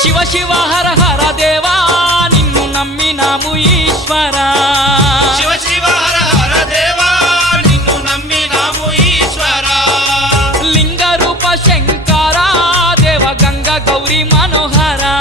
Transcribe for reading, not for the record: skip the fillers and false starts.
శివ శివ హర హర దేవా నిన్ను నమ్మినాము ఈశ్వరా శివ శివ హర హర దేవా నిన్ను నమ్మినాము ఈశ్వరా లింగ రూప శంకరా దేవ గంగ గౌరీ మనోహరా